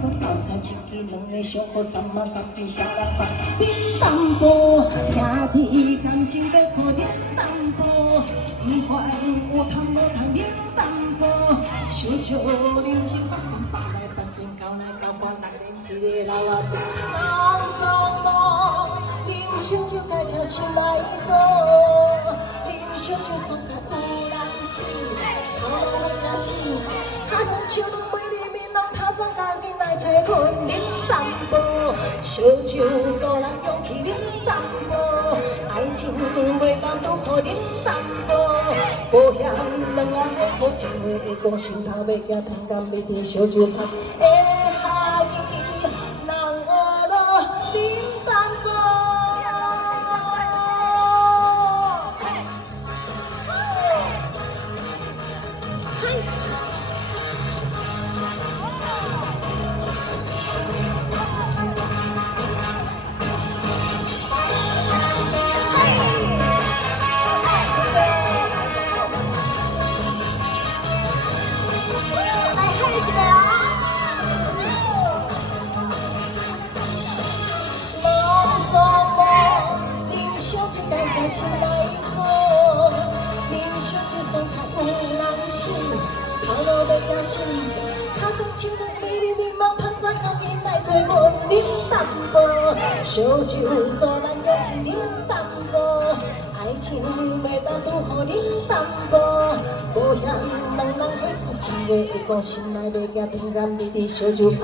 个斗菜，一支两个小可三马三边下来发。恁淡薄兄弟感情要靠恁淡薄，不管有贪无贪恁淡薄，小笑人情放放来发生交来交关，人人一个老仔厝，人总无啉烧酒该跳心来做，啉烧酒爽甲有人死，头路我真死死，卡上手拢每日面拢透早家己来找阮啉淡薄，烧酒做人勇气啉淡薄，爱情袂当拄好啉淡薄，保险两人的靠一月会讲心头要惊，通甘要伫烧酒旁会害人学咯啉淡薄。心来做，啉烧酒爽较有人死，头路要吃心酸，卡上手拢美丽面貌，透早家己来找阮啉淡薄，烧酒做人勇气啉淡薄，爱情袂当拄好啉淡薄，保险两人会靠一月会讲心内要惊，天干要伫烧酒旁。